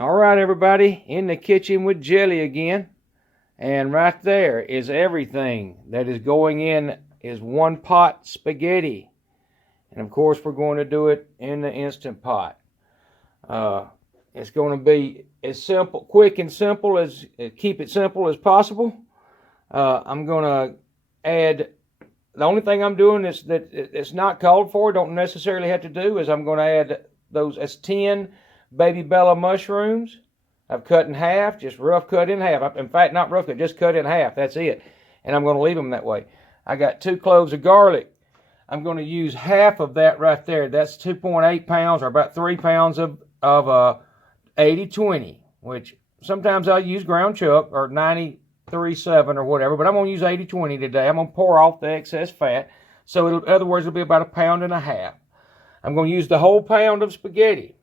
All right, everybody, in the kitchen with Jelly again. And right there is everything that is going in is one pot spaghetti. And of course, we're going to do it in the Instant Pot. It's going to be as simple, quick and simple as, keep it simple as possible. I'm going to add, the only thing I'm doing is that it's not called for, don't necessarily have to do, is I'm going to add those as 10 baby Bella mushrooms. I've cut in half, just rough cut in half. In fact, not rough cut, just cut in half. That's it. And I'm going to leave them that way. I got 2 cloves of garlic. I'm going to use half of that right there. That's 2.8 pounds or about 3 pounds of 80-20, which sometimes I'll use ground chuck or 93.7 or whatever, but I'm going to use 80-20 today. I'm going to pour off the excess fat. So in other words, it'll be about 1.5 pounds. I'm going to use the whole pound of spaghetti.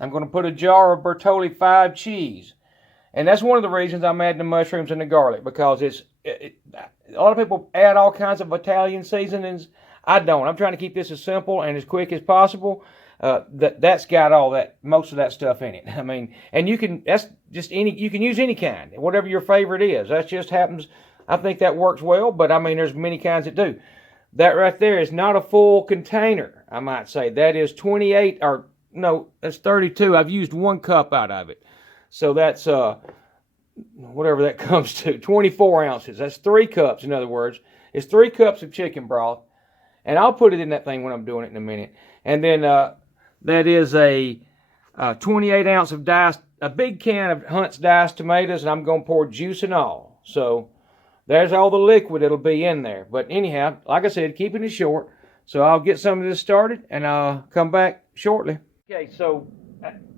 I'm going to put a jar of Bertolli 5 cheese. And that's one of the reasons I'm adding the mushrooms and the garlic, because a lot of people add all kinds of Italian seasonings. I don't. I'm trying to keep this as simple and as quick as possible. That's got all that, most of that stuff in it. I mean, and you can, that's just any, you can use any kind, whatever your favorite is. That just happens, I think that works well, but I mean, there's many kinds that do. That right there is not a full container, I might say. That is 28, or no, that's 32. I've used 1 cup out of it. So that's, whatever that comes to, 24 ounces. That's 3 cups, in other words. It's 3 cups of chicken broth. And I'll put it in that thing when I'm doing it in a minute. And then that is a 28 ounce of diced, a big can of Hunt's diced tomatoes, and I'm going to pour juice and all. So there's all the liquid that'll be in there. But anyhow, like I said, keeping it short. So I'll get some of this started, and I'll come back shortly. Okay, so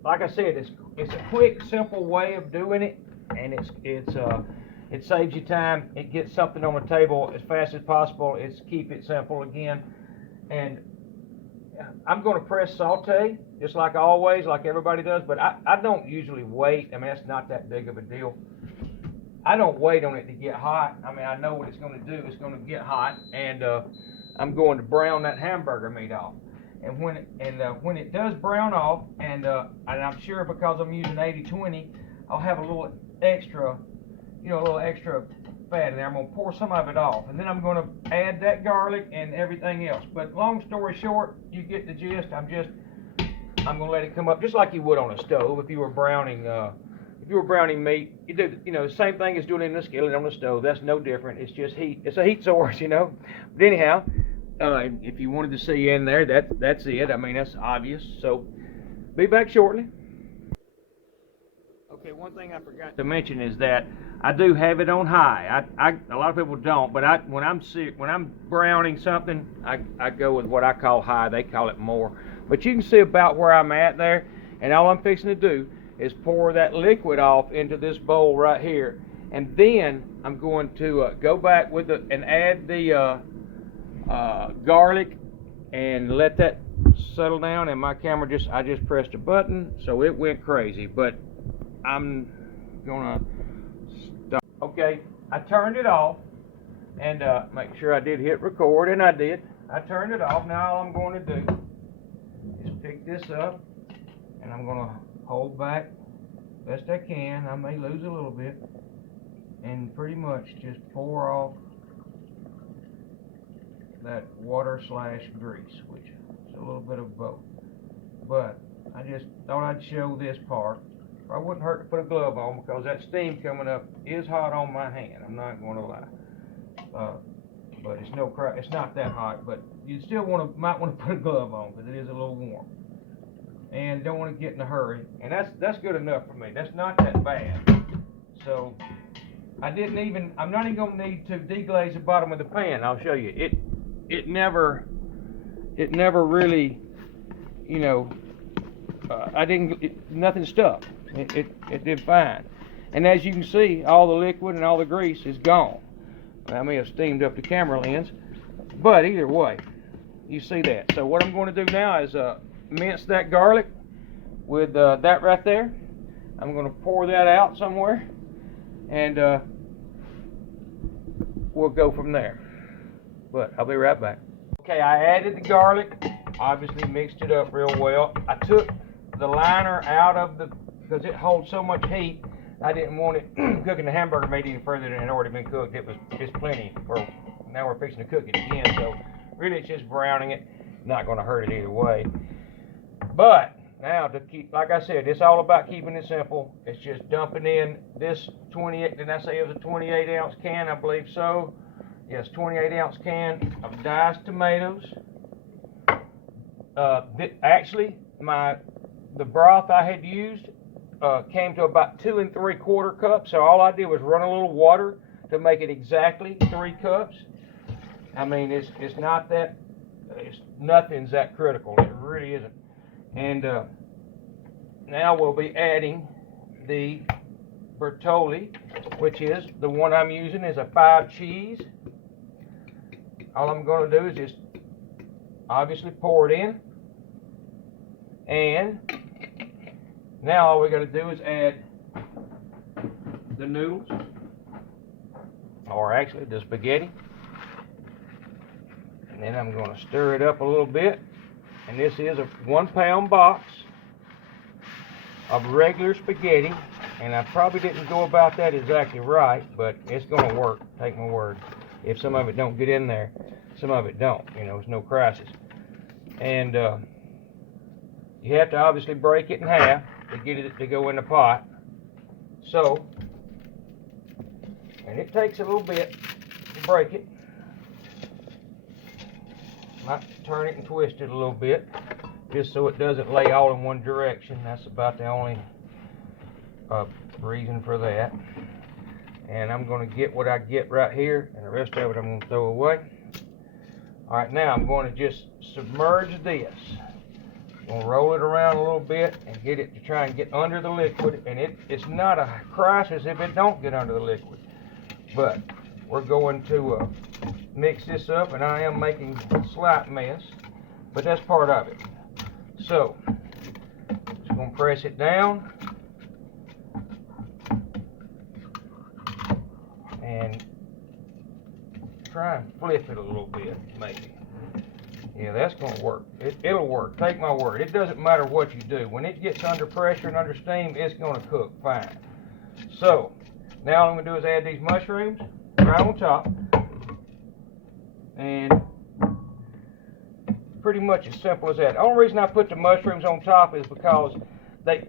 like I said, it's a quick, simple way of doing it, and it saves you time. It gets something on the table as fast as possible. It's keep it simple again. And I'm going to press saute, just like always, like everybody does, but I don't usually wait. I mean, that's not that big of a deal. I don't wait on it to get hot. I mean, I know what it's going to do. It's going to get hot, and I'm going to brown that hamburger meat off. And when it does brown off, and I'm sure because I'm using 80-20, I'll have a little extra, a little extra fat in there. I'm going to pour some of it off, and then I'm going to add that garlic and everything else. But long story short, you get the gist. I'm going to let it come up just like you would on a stove if you were browning. If you were browning meat, you do, the same thing as doing it in the skillet on the stove. That's no different. It's just heat. It's a heat source, But anyhow, if you wanted to see in there, that's it. I mean, that's obvious. So, be back shortly. Okay, one thing I forgot to mention is that I do have it on high. A lot of people don't, but when I'm browning something, I go with what I call high. They call it more. But you can see about where I'm at there, and all I'm fixing to do is pour that liquid off into this bowl right here, and then I'm going to go back with and add the garlic and let that settle down. And my camera I just pressed a button, so it went crazy. But I'm gonna stop. Okay, I turned it off, and make sure I did hit record, and I did. I turned it off. Now all I'm going to do is pick this up, and I'm going to hold back best I can. I may lose a little bit, and pretty much just pour off that water / grease, which is a little bit of both. But I just thought I'd show this part. I wouldn't hurt to put a glove on, because that steam coming up is hot on my hand. I'm not going to lie. But it's not that hot. But you still might want to put a glove on, because it is a little warm. And don't want to get in a hurry. And that's good enough for me. That's not that bad. So I'm not even going to need to deglaze the bottom of the pan. I'll show you. It never really, nothing stuck. It did fine. And as you can see, all the liquid and all the grease is gone. I may have steamed up the camera lens, but either way, you see that. So what I'm going to do now is mince that garlic with that right there. I'm going to pour that out somewhere, and we'll go from there. But I'll be right back. Okay, I added the garlic, obviously mixed it up real well. I took the liner out of the because it holds so much heat. I didn't want it cooking the hamburger meat any further than it had already been cooked. It was just plenty for, now we're fixing to cook it again. So really it's just browning it, not going to hurt it either way. But now to keep, like I said, it's all about keeping it simple. It's just dumping in this 28, did I say it was a 28 ounce can? I believe so. Yes, 28 ounce can of diced tomatoes. Actually, the broth I had used came to about 2 3/4 cups. So all I did was run a little water to make it exactly 3 cups. I mean, it's not that, nothing's that critical. It really isn't. And now we'll be adding the Bertolli, which is the one I'm using is a 5 cheese. All I'm going to do is just obviously pour it in. And now all we got to do is add the noodles, or actually the spaghetti. And then I'm going to stir it up a little bit. And this is a 1 pound box of regular spaghetti. And I probably didn't go about that exactly right, but it's going to work, take my word. If some of it don't get in there, some of it don't, you know, it's no crisis. And you have to obviously break it in half to get it to go in the pot. So, and it takes a little bit to break it. Might turn it and twist it a little bit, just so it doesn't lay all in one direction. That's about the only reason for that. And I'm going to get what I get right here, and the rest of it I'm going to throw away. Alright, now I'm going to just submerge this. I'm going to roll it around a little bit and get it to try and get under the liquid. And it's not a crisis if it don't get under the liquid. But we're going to mix this up, and I am making a slight mess, but that's part of it. So, just going to press it down. And try and flip it a little bit, maybe. Yeah, that's going to work. It'll work. Take my word. It doesn't matter what you do. When it gets under pressure and under steam, it's going to cook fine. So, now all I'm going to do is add these mushrooms right on top. And pretty much as simple as that. The only reason I put the mushrooms on top is because they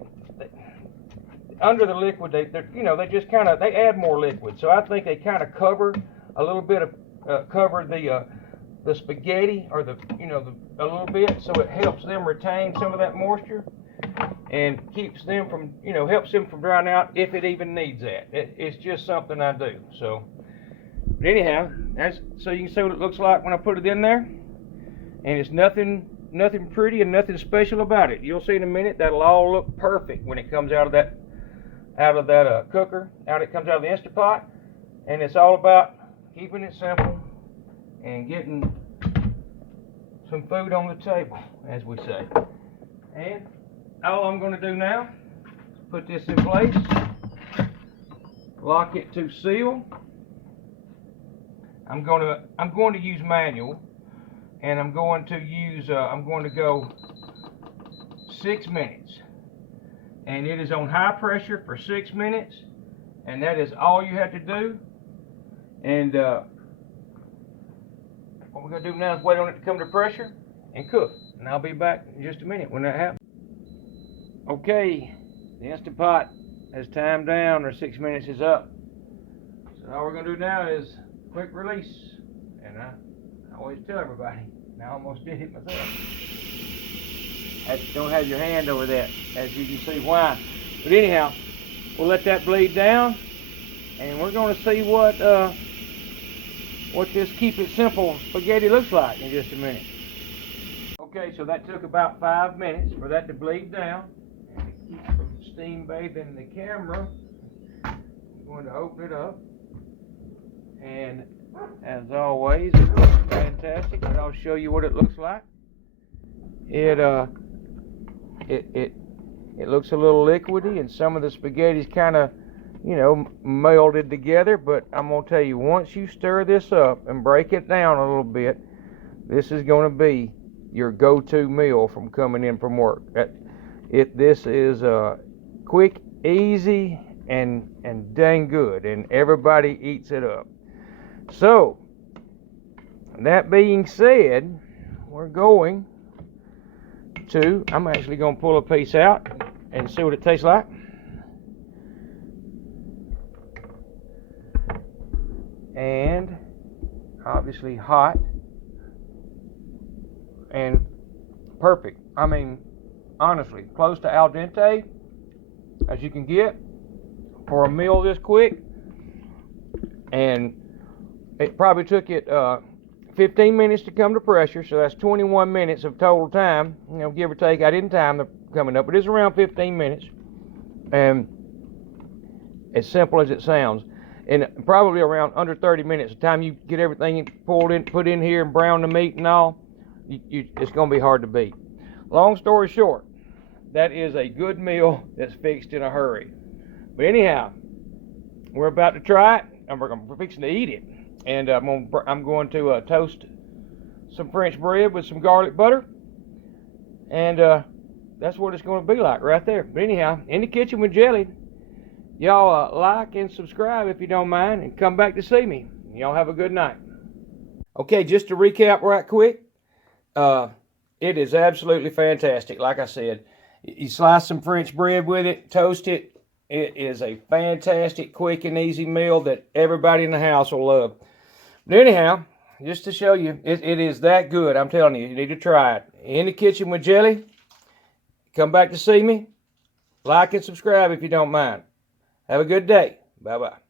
under the liquid, they just kind of, they add more liquid. So I think they kind of cover a little bit of, cover the spaghetti, or a little bit, so it helps them retain some of that moisture and keeps them from, helps them from drying out if it even needs that. It's just something I do. So, but anyhow, so you can see what it looks like when I put it in there. And it's nothing pretty and nothing special about it. You'll see in a minute that'll all look perfect when it comes out of that cooker. It comes out of the Instant Pot. And it's all about keeping it simple and getting some food on the table, as we say. And all I'm going to do now is put this in place, lock it to seal. I'm going to use manual, and I'm going to go 6 minutes. And it is on high pressure for 6 minutes, and that is all you have to do. And what we're going to do now is wait on it to come to pressure and cook. And I'll be back in just a minute when that happens. Okay, the Instant Pot has timed down, or 6 minutes is up. So all we're going to do now is quick release. And I always tell everybody, and I almost did it myself. Don't have your hand over that, as you can see why. But anyhow, we'll let that bleed down, and we're going to see what this keep it simple spaghetti looks like in just a minute. Okay, so that took about 5 minutes for that to bleed down, and to keep from steam bathing the camera, I'm going to open it up, and as always, it looks fantastic, but I'll show you what it looks like. It looks a little liquidy, and some of the spaghetti's kind of, melded together, but I'm going to tell you, once you stir this up and break it down a little bit, this is going to be your go-to meal from coming in from work. This is quick, easy, and dang good, and everybody eats it up. So, that being said, we're going to, I'm actually going to pull a piece out and see what it tastes like. And obviously hot and perfect. I mean, honestly, close to al dente as you can get for a meal this quick. And it probably took it 15 minutes to come to pressure, so that's 21 minutes of total time, you know, give or take. I didn't time the coming up, but it's around 15 minutes. And as simple as it sounds, and probably around under 30 minutes, the time you get everything pulled in, put in here and brown the meat and all, it's going to be hard to beat. Long story short, that is a good meal that's fixed in a hurry. But anyhow, we're about to try it, and we're fixing to eat it. And I'm going to toast some French bread with some garlic butter. And that's what it's going to be like right there. But anyhow, in the kitchen with Jelly. Y'all like and subscribe if you don't mind, and come back to see me. Y'all have a good night. Okay, just to recap right quick, it is absolutely fantastic. Like I said, you slice some French bread with it, toast it. It is a fantastic, quick, and easy meal that everybody in the house will love. But anyhow, just to show you, it is that good. I'm telling you, you need to try it. In the kitchen with Jelly. Come back to see me. Like and subscribe if you don't mind. Have a good day. Bye-bye.